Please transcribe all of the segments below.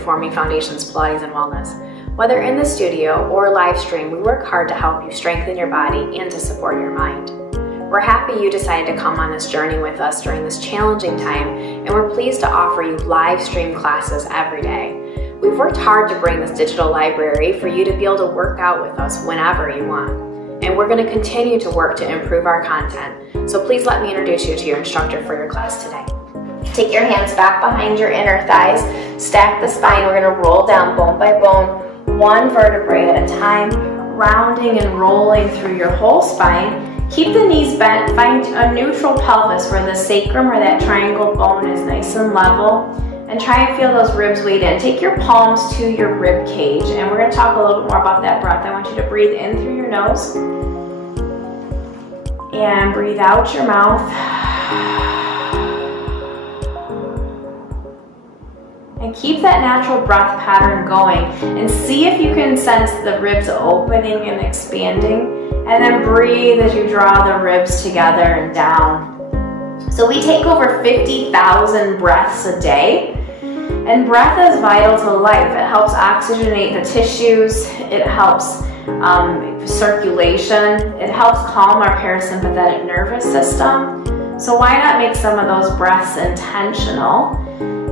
Reforming Foundations Pilates and Wellness. Whether in the studio or live stream, we work hard to help you strengthen your body and to support your mind. We're happy you decided to come on this journey with us during this challenging time, and we're pleased to offer you live stream classes every day. We've worked hard to bring this digital library for you to be able to work out with us whenever you want. And we're going to continue to work to improve our content. So please let me introduce you to your instructor for your class today. Take your hands back behind your inner thighs, stack the spine. We're going to roll down bone by bone, one vertebrae at a time, rounding and rolling through your whole spine. Keep the knees bent, find a neutral pelvis where the sacrum or that triangle bone is nice and level, and try and feel those ribs weight in. Take your palms to your rib cage, and we're going to talk a little bit more about that breath. I want you to breathe in through your nose, and breathe out your mouth. And keep that natural breath pattern going, and see if you can sense the ribs opening and expanding. And then breathe as you draw the ribs together and down. So we take over 50,000 breaths a day. And breath is vital to life. It helps oxygenate the tissues. It helps circulation. It helps calm our parasympathetic nervous system. So why not make some of those breaths intentional?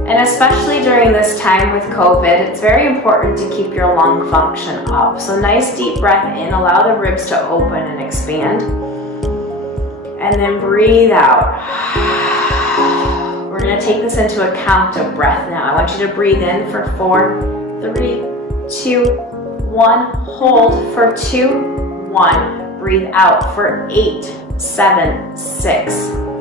And especially during this time with COVID, it's very important to keep your lung function up. So nice deep breath in, allow the ribs to open and expand. And then breathe out. We're going to take this into a count of breath now. I want you to breathe in for 4, 3, 2, 1. Hold for 2, 1. Breathe out for 8, 7, 6,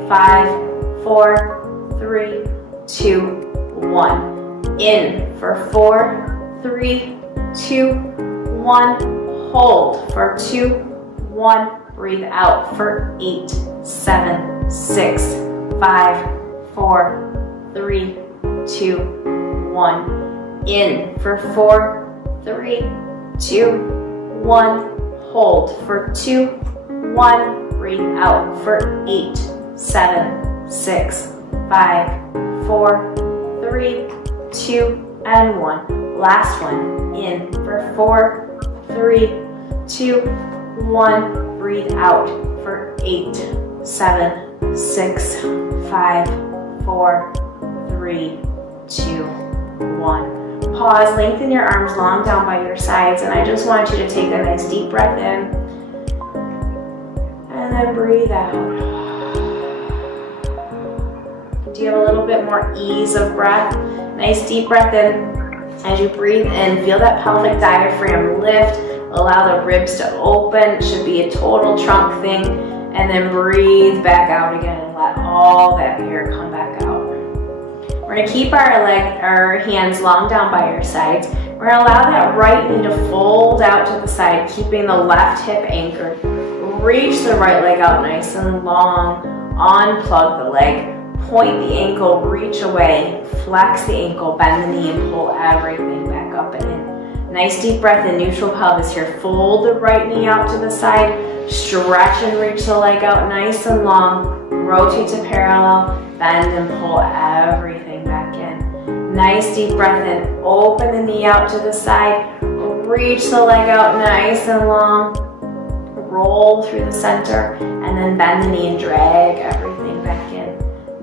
5, 4, 3, 2, 1. In for 4, 3, 2, 1. Hold for 2, 1. Breathe out for 8, 7, 6, 5, 4, 3, 2, 1. In for 4, 3, 2, 1. Hold for 2, 1. Breathe out for 8, 7, 6, 5, 4, 3, 2, and 1. Last one. In for 4, 3, 2, 1. Breathe out for 8, 7, 6, 5, 4, 3, 2, 1. Pause, lengthen your arms long down by your sides, and I just want you to take a nice deep breath in, and then breathe out. Do you have a little bit more ease of breath? Nice deep breath in. As you breathe in, feel that pelvic diaphragm lift. Allow the ribs to open. It should be a total trunk thing. And then breathe back out again and let all that air come back out. We're going to keep our hands long down by your sides. We're going to allow that right knee to fold out to the side, keeping the left hip anchored. Reach the right leg out nice and long. Unplug the leg. Point the ankle, reach away, flex the ankle, bend the knee, and pull everything back up and in. Nice deep breath in, neutral pelvis here. Fold the right knee out to the side, stretch and reach the leg out nice and long, rotate to parallel, bend and pull everything back in. Nice deep breath in, open the knee out to the side, reach the leg out nice and long, roll through the center, and then bend the knee and drag everything back in.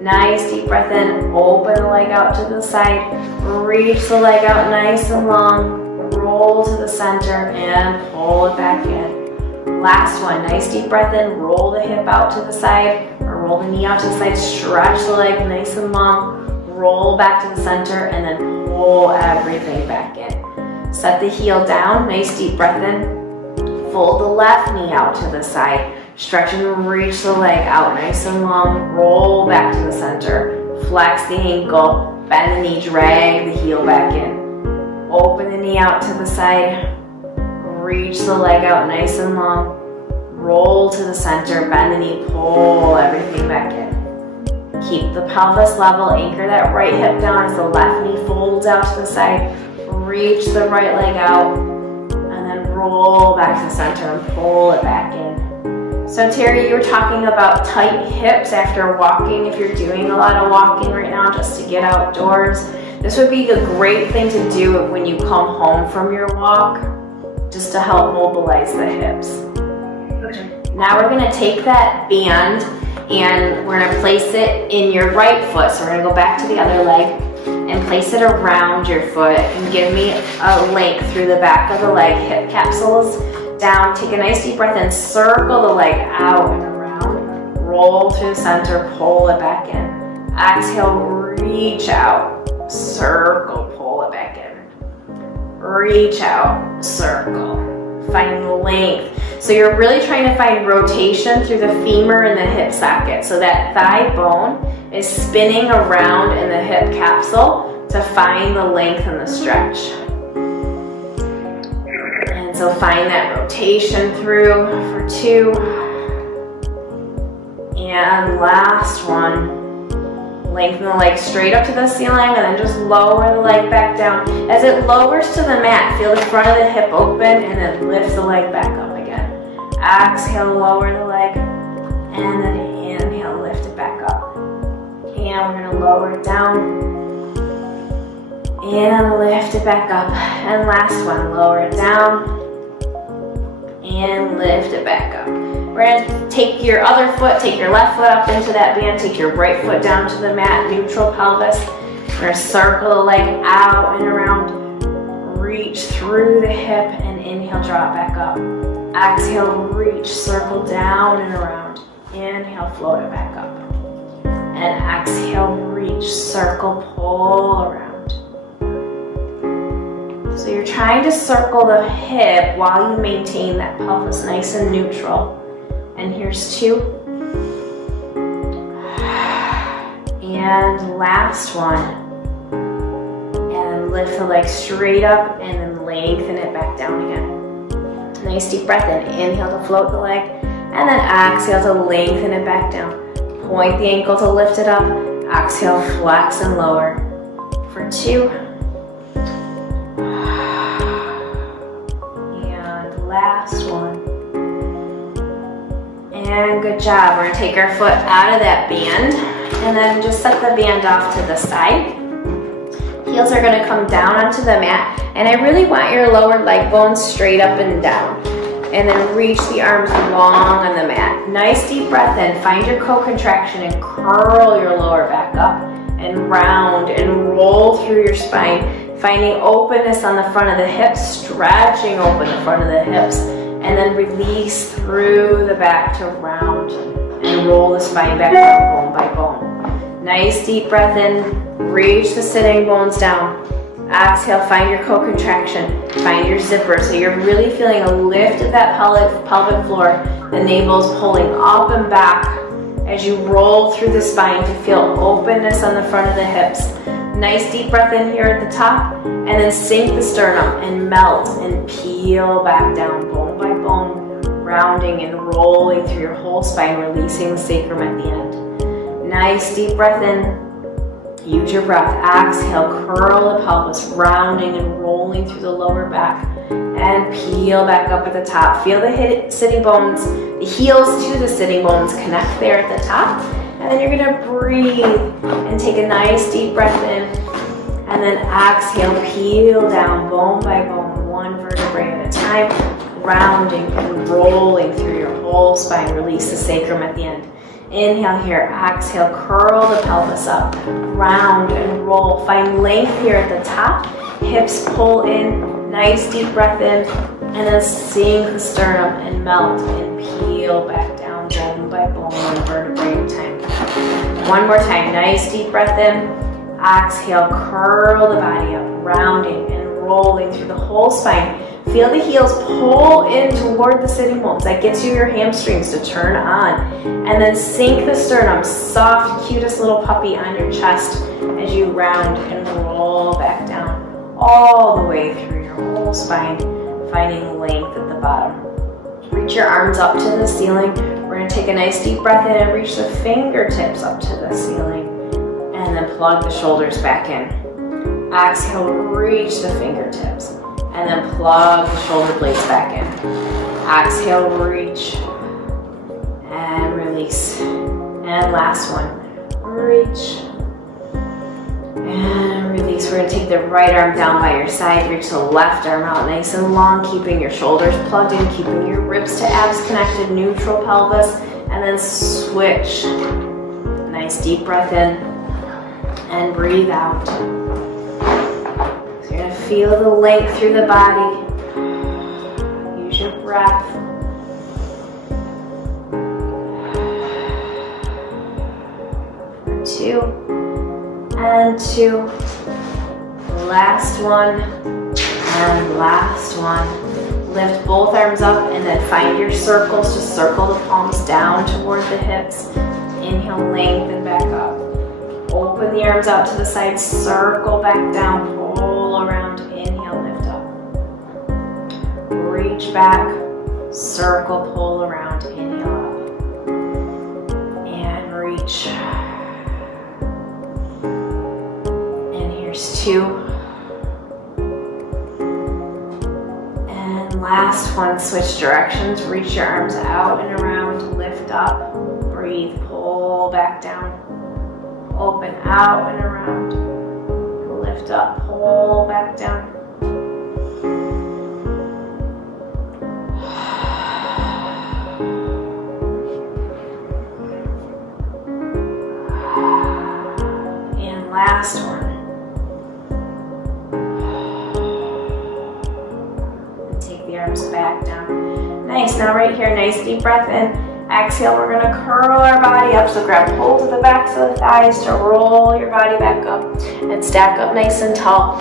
Nice deep breath in, open the leg out to the side, reach the leg out nice and long, roll to the center and pull it back in. Last one, nice deep breath in, roll the hip out to the side, or roll the knee out to the side, stretch the leg nice and long, roll back to the center, and then pull everything back in. Set the heel down, nice deep breath in, fold the left knee out to the side, stretch and reach the leg out nice and long, roll back to the center, flex the ankle, bend the knee, drag the heel back in. Open the knee out to the side, reach the leg out nice and long, roll to the center, bend the knee, pull everything back in. Keep the pelvis level, anchor that right hip down as the left knee folds out to the side, reach the right leg out, and then roll back to the center and pull it back in. So Terry, you were talking about tight hips after walking. If you're doing a lot of walking right now just to get outdoors, This would be a great thing to do when you come home from your walk, just to help mobilize the hips. Now we're gonna take that band and we're gonna place it in your right foot. So we're gonna go back to the other leg and place it around your foot and give me a length through the back of the leg. Hip capsules down, take a nice deep breath in, circle the leg out and around, roll to the center, pull it back in. Exhale, reach out, circle, pull it back in. Reach out, circle, find length. So you're really trying to find rotation through the femur and the hip socket. So that thigh bone is spinning around in the hip capsule to find the length and the stretch. And so find that rotation through for 2. And last one. Lengthen the leg straight up to the ceiling and then just lower the leg back down. As it lowers to the mat, feel the front of the hip open and then lift the leg back up again. Exhale, lower the leg, and then inhale, lift it back up. And we're gonna lower it down, and lift it back up. And last one, lower it down, and lift it back up. We're gonna take your other foot, take your left foot up into that band, take your right foot down to the mat, neutral pelvis. We're gonna circle the leg out and around, reach through the hip, and inhale, draw it back up. Exhale, reach, circle down and around. Inhale, float it back up. And exhale, reach, circle, pull around. So you're trying to circle the hip while you maintain that pelvis nice and neutral. And here's 2. And last one. And lift the leg straight up and then lengthen it back down again. Nice deep breath in. Inhale to float the leg. And then exhale to lengthen it back down. Point the ankle to lift it up. Exhale, flex and lower. For 2. And last one. And good job. We're gonna take our foot out of that band and then just set the band off to the side. Heels are gonna come down onto the mat, and I really want your lower leg bones straight up and down. And then reach the arms long on the mat. Nice deep breath in, find your co-contraction and curl your lower back up and round and roll through your spine, finding openness on the front of the hips, stretching open the front of the hips. And then release through the back to round and roll the spine back down, bone by bone. Nice deep breath in, reach the sitting bones down. Exhale, find your co-contraction, find your zipper. So you're really feeling a lift of that pelvic floor. The navel's pulling up and back as you roll through the spine to feel openness on the front of the hips. Nice deep breath in here at the top, and then sink the sternum and melt and peel back down bone by bone, rounding and rolling through your whole spine, releasing the sacrum at the end. Nice deep breath in, use your breath. Exhale, curl the pelvis, rounding and rolling through the lower back, and peel back up at the top. Feel the sitting bones, the heels to the sitting bones connect there at the top. And then you're gonna breathe and take a nice deep breath in. And then exhale, peel down bone by bone, one vertebrae at a time, rounding and rolling through your whole spine. Release the sacrum at the end. Inhale here, exhale, curl the pelvis up, round and roll. Find length here at the top, hips pull in, nice deep breath in, and then sink the sternum and melt and peel back down bone by bone, one vertebrae at a time. One more time, nice deep breath in, exhale, curl the body up, rounding and rolling through the whole spine. Feel the heels pull in toward the sitting bones. That gets you your hamstrings to turn on. And then sink the sternum, soft, cutest little puppy on your chest as you round and roll back down all the way through your whole spine, finding length at the bottom. Reach your arms up to the ceiling. We're going to take a nice deep breath in and reach the fingertips up to the ceiling. And then plug the shoulders back in. Exhale, reach the fingertips. And then plug the shoulder blades back in. Exhale, reach. And release. And last one. Reach. And release. We're gonna take the right arm down by your side, reach the left arm out nice and long, keeping your shoulders plugged in, keeping your ribs to abs connected, neutral pelvis, and then switch. Nice deep breath in and breathe out. So you're gonna feel the length through the body. Use your breath. Two and two. Last one and last one. Lift both arms up and then find your circles. Just circle the palms down toward the hips. Inhale, lengthen back up. Open the arms out to the side, circle back down, pull around. Inhale, lift up. Reach back, circle, pull around. Inhale up. And reach. And here's two. And last one, switch directions. Reach your arms out and around, lift up. Breathe, pull back down, open out and around, lift up, pull back down. And last one. And take the arms back down. Nice, now right here, nice deep breath in. Exhale, we're gonna curl our body up, so grab hold of the backs of the thighs to roll your body back up and stack up nice and tall.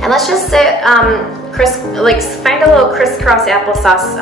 And let's just sit, find a little crisscross applesauce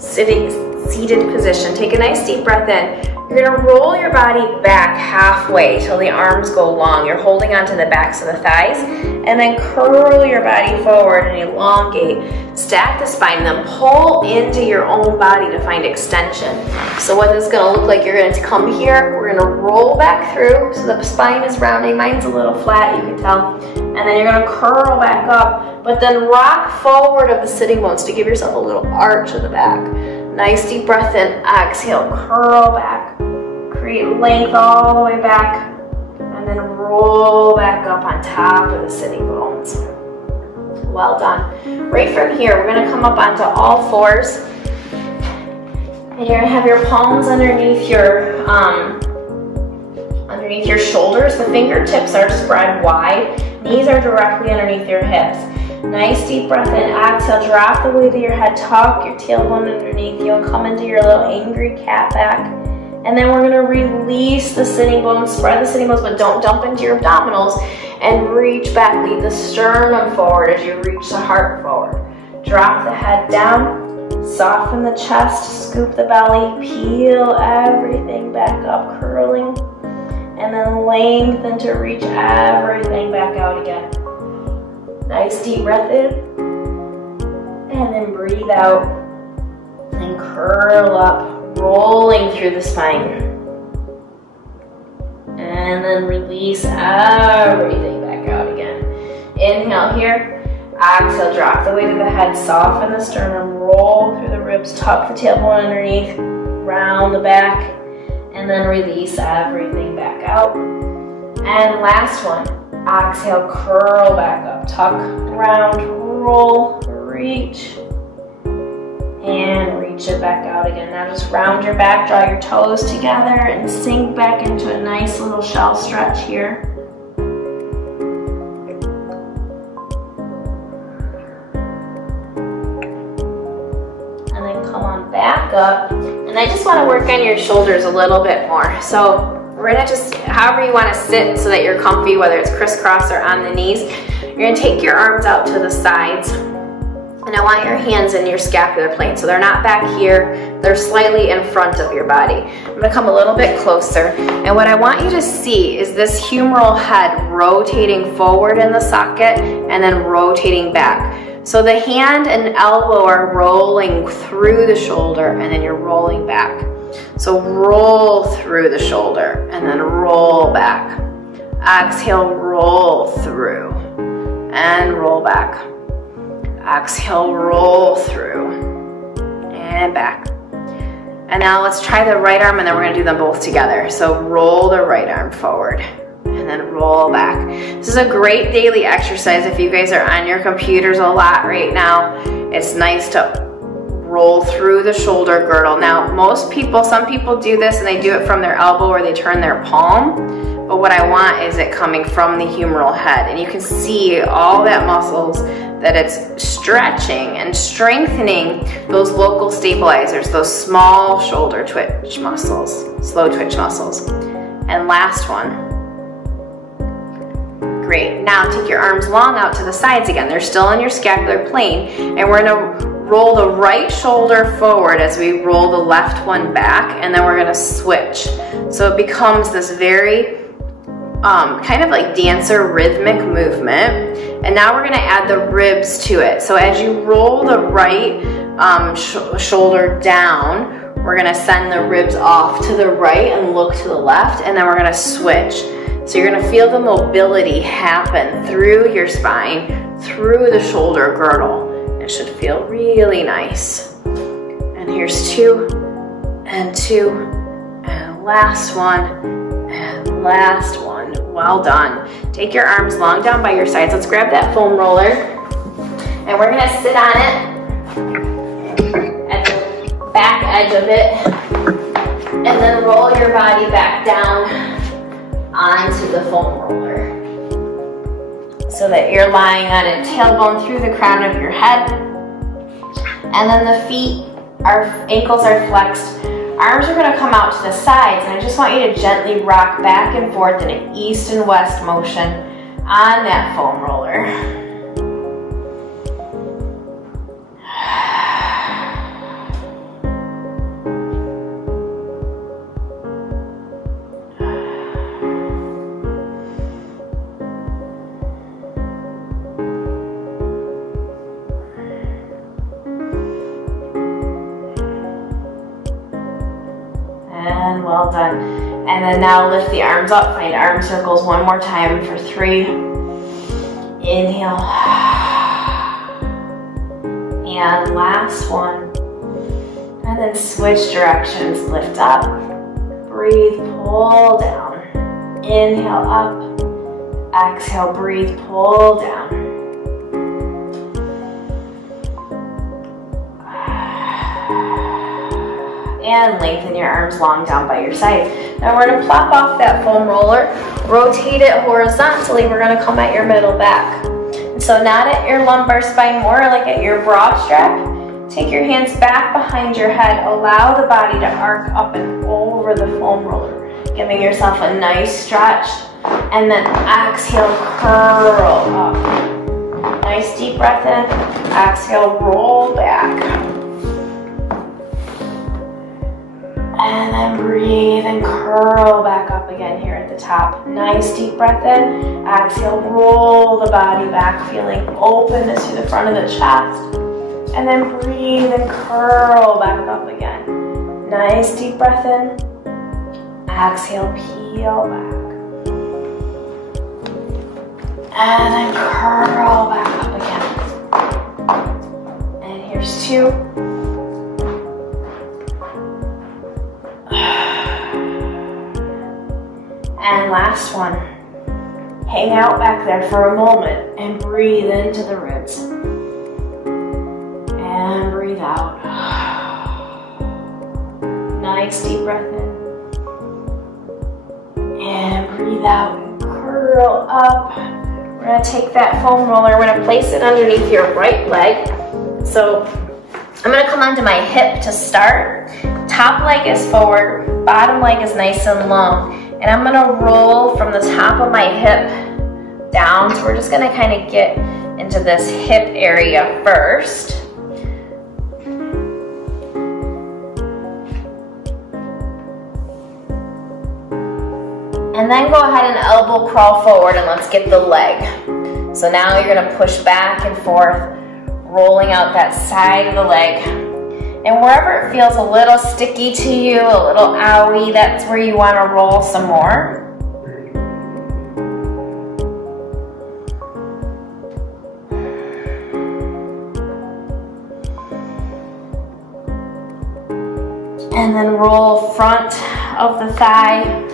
seated position. Take a nice deep breath in. You're gonna roll your body back halfway till the arms go long. You're holding onto the backs of the thighs, and then curl your body forward and elongate. Stack the spine, then pull into your own body to find extension. So what this is gonna look like, you're gonna come here, we're gonna roll back through, so the spine is rounding. Mine's a little flat, you can tell. And then you're gonna curl back up, but then rock forward of the sitting bones to give yourself a little arch of the back. Nice deep breath in, exhale, curl back. Create length all the way back, and then roll back up on top of the sitting bones. Well done. Right from here, we're gonna come up onto all fours, and you're gonna have your palms underneath your shoulders. The fingertips are spread wide. Knees are directly underneath your hips. Nice deep breath in, exhale, drop the weight of your head, tuck your tailbone underneath you, and come into your little angry cat back. And then we're gonna release the sitting bones, spread the sitting bones, but don't dump into your abdominals, and reach back, lead the sternum forward as you reach the heart forward. Drop the head down, soften the chest, scoop the belly, peel everything back up, curling, and then lengthen to reach everything back out again. Nice deep breath in, and then breathe out, and curl up, rolling through the spine. And then release everything back out again. Inhale here, exhale, drop the weight of the head, soften the sternum, roll through the ribs, tuck the tailbone underneath, round the back, and then release everything back out. And last one, exhale, curl back up, tuck, round, roll, reach, and reach it back out again. Now just round your back, draw your toes together, and sink back into a nice little shell stretch here. And then come on back up. And I just want to work on your shoulders a little bit more. So we're gonna just, however you want to sit so that you're comfy, whether it's crisscross or on the knees, you're gonna take your arms out to the sides. And I want your hands in your scapular plane. So they're not back here, they're slightly in front of your body. I'm gonna come a little bit closer. And what I want you to see is this humeral head rotating forward in the socket and then rotating back. So the hand and elbow are rolling through the shoulder and then you're rolling back. So roll through the shoulder and then roll back. Exhale, roll through and roll back. Exhale, roll through and back. And now let's try the right arm and then we're gonna do them both together. So roll the right arm forward and then then roll back. This is a great daily exercise if you guys are on your computers a lot right now. It's nice to roll through the shoulder girdle. Now, some people do this and they do it from their elbow or they turn their palm. But what I want is it coming from the humeral head. And you can see all that muscles that it's stretching and strengthening those local stabilizers, those small shoulder twitch muscles, slow twitch muscles. And last one. Great. Now take your arms long out to the sides again. They're still in your scapular plane. And we're going to roll the right shoulder forward as we roll the left one back. And then we're going to switch. So it becomes this very kind of like dancer rhythmic movement. And now we're going to add the ribs to it. So as you roll the right shoulder down, we're going to send the ribs off to the right and look to the left, and then we're going to switch. So you're going to feel the mobility happen through your spine, through the shoulder girdle. It should feel really nice. And here's 2, and 2, and last one, and last one. Well done. Take your arms long down by your sides. Let's grab that foam roller, and we're going to sit on it at the back edge of it, and then roll your body back down onto the foam roller so that you're lying on a tailbone through the crown of your head. And then the feet, our ankles are flexed. Arms are going to come out to the sides, and I just want you to gently rock back and forth in an east and west motion on that foam roller. And well done. And then now lift the arms up, find arm circles one more time for 3. Inhale. And last one. And then switch directions, lift up, breathe, pull down. Inhale up, exhale, breathe, pull down. And lengthen your arms long down by your sides. Now we're going to plop off that foam roller, rotate it horizontally. We're going to come at your middle back. And so not at your lumbar spine, more like at your broad strap. Take your hands back behind your head. Allow the body to arc up and over the foam roller, giving yourself a nice stretch. And then exhale, curl up. Nice deep breath in. Exhale, roll back. And then breathe and curl back up again here at the top. Nice deep breath in. Exhale, roll the body back, feeling openness to the front of the chest. And then breathe and curl back up again. Nice deep breath in. Exhale, peel back. And then curl back up again. And here's 2. And last one. Hang out back there for a moment and breathe into the ribs. And breathe out. Nice deep breath in. And breathe out and curl up. We're going to take that foam roller, we're going to place it underneath your right leg. So I'm going to come onto my hip to start. Top leg is forward, bottom leg is nice and long. And I'm going to roll from the top of my hip down. So we're just going to kind of get into this hip area first. And then go ahead and elbow crawl forward and let's get the leg. So now you're going to push back and forth, rolling out that side of the leg. And wherever it feels a little sticky to you, a little owie, that's where you want to roll some more. And then roll front of the thigh.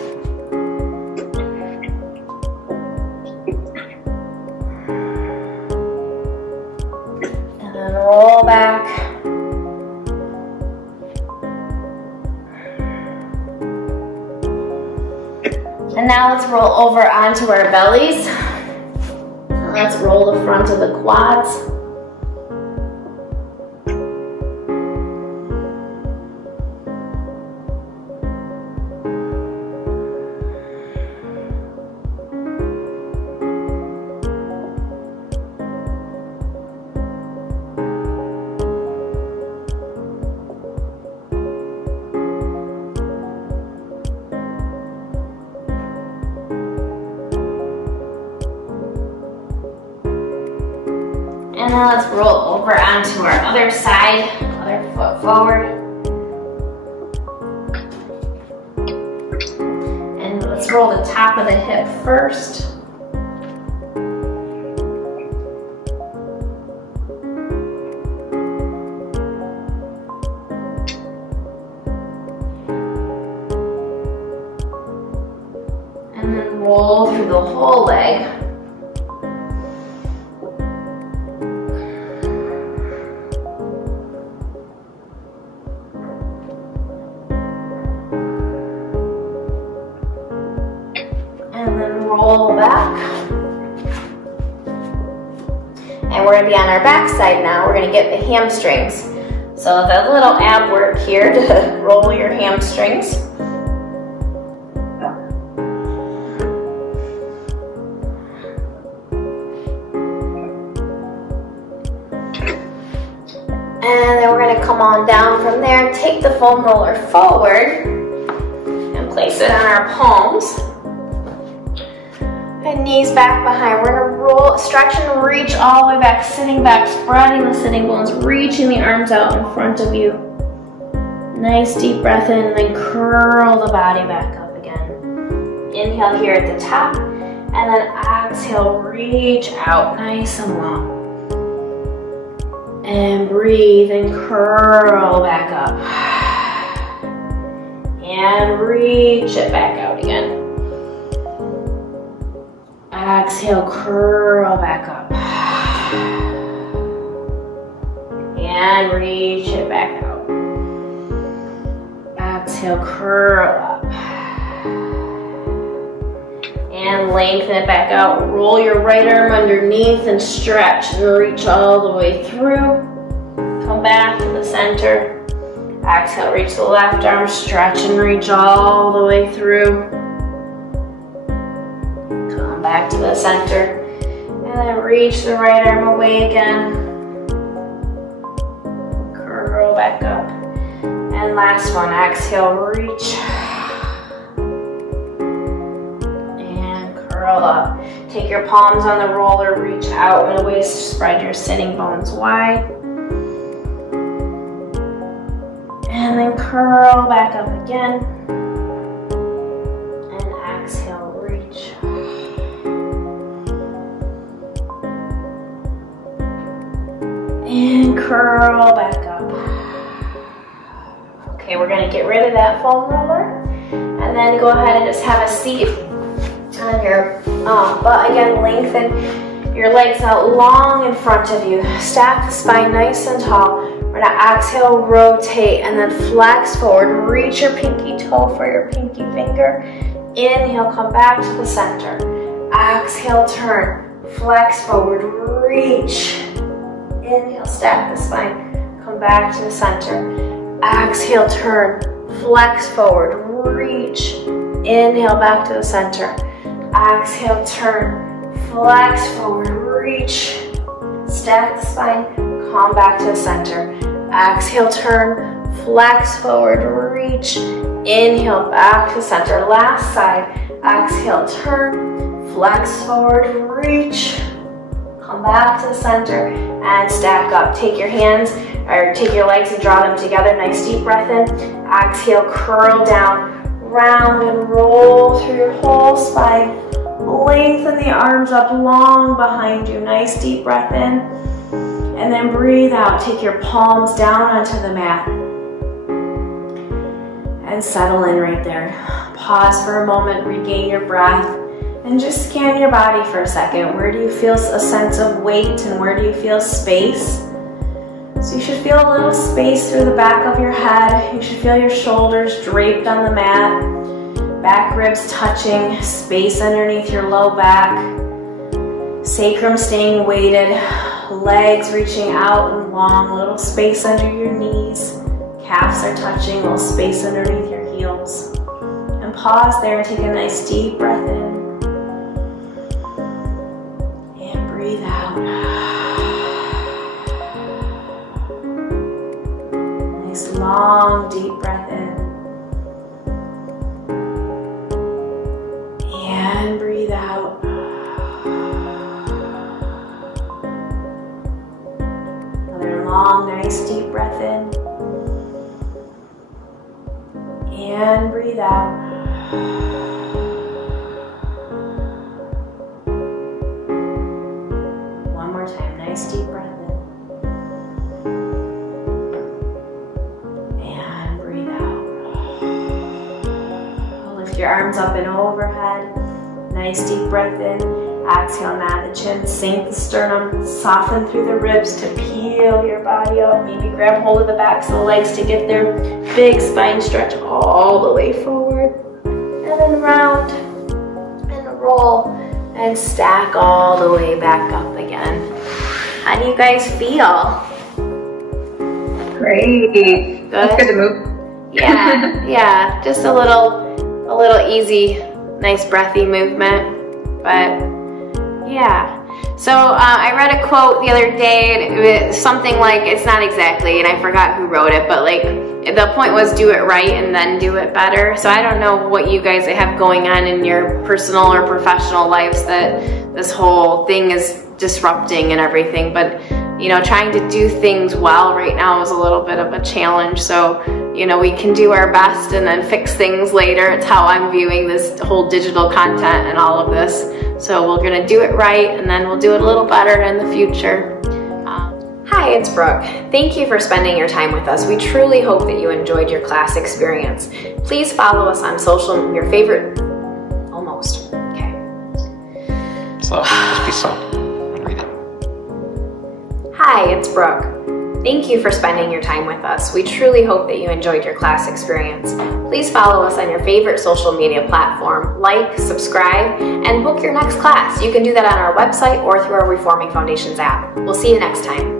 now let's roll over onto our bellies. Let's roll the front of the quads. And now let's roll over onto our other side, other foot forward. And let's roll the top of the hip first. And then roll through the whole leg. Roll back. And we're going to be on our back side now. We're going to get the hamstrings. So that little ab work here to roll your hamstrings. And then we're going to come on down from there, take the foam roller forward and place it on our palms. And knees back behind. We're going to roll, stretch and reach all the way back, sitting back, spreading the sitting bones, reaching the arms out in front of you. Nice deep breath in, and then curl the body back up again. Inhale here at the top, and then exhale, reach out nice and long. And breathe and curl back up. And reach it back out again. Exhale, curl back up. And reach it back out. Exhale, curl up. And lengthen it back out. Roll your right arm underneath and stretch and reach all the way through. Come back to the center. Exhale, reach the left arm, stretch and reach all the way through. Come back to the center. And then reach the right arm away again. Curl back up. And last one, exhale, reach. Curl up. Take your palms on the roller, reach out and away, spread your sitting bones wide. And then curl back up again. And exhale, reach. And curl back up. Okay, we're going to get rid of that foam roller. And then go ahead and just have a seat on your butt again. Lengthen your legs out long in front of you. Stack the spine nice and tall. We're going to exhale, rotate, and then flex forward. Reach your pinky toe for your pinky finger. Inhale, come back to the center. Exhale, turn. Flex forward, reach. Inhale, stack the spine. Come back to the center. Exhale, turn. Flex forward, reach. Inhale, back to the center. Exhale, turn, flex forward, reach, stack the spine, come back to the center. Exhale, turn, flex forward, reach, inhale, back to center. Last side, exhale, turn, flex forward, reach, come back to the center, and stack up. Take your hands, or take your legs and draw them together. Nice deep breath in. Exhale, curl down. Round and roll through your whole spine. Lengthen the arms up long behind you. Nice deep breath in. And then breathe out. Take your palms down onto the mat. And settle in right there. Pause for a moment, regain your breath, and just scan your body for a second. Where do you feel a sense of weight and where do you feel space? So you should feel a little space through the back of your head. You should feel your shoulders draped on the mat. Back ribs touching, space underneath your low back. Sacrum staying weighted, legs reaching out and long, little space under your knees. Calves are touching, little space underneath your heels. And pause there and take a nice deep breath in. And breathe out. Nice long deep breath in. And breathe out. Another long, nice deep breath in. And breathe out. One more time, nice deep breath in. And breathe out. Lift your arms up and overhead. Nice deep breath in. Exhale, mat the chin, sink the sternum, soften through the ribs to peel your body up. Maybe grab hold of the backs of the legs to get their big spine stretch all the way forward. And then round and roll and stack all the way back up again. How do you guys feel? Great. Good? It's good to move. Yeah, yeah, just a little easy, nice breathy movement, but yeah. So I read a quote the other day, and it was something like, it's not exactly, and I forgot who wrote it, but like the point was do it right and then do it better. So I don't know what you guys have going on in your personal or professional lives that this whole thing is disrupting and everything, but you know, trying to do things well right now is a little bit of a challenge. So, you know, we can do our best and then fix things later. It's how I'm viewing this whole digital content and all of this. So we're gonna do it right and then we'll do it a little better in the future. Hi, it's Brooke. Thank you for spending your time with us. We truly hope that you enjoyed your class experience. Please follow us on social, your favorite, almost, okay. Slow, just be slow. Breathe in. Hi, it's Brooke. Thank you for spending your time with us. We truly hope that you enjoyed your class experience. Please follow us on your favorite social media platform, like, subscribe, and book your next class. You can do that on our website or through our Reforming Foundations app. We'll see you next time.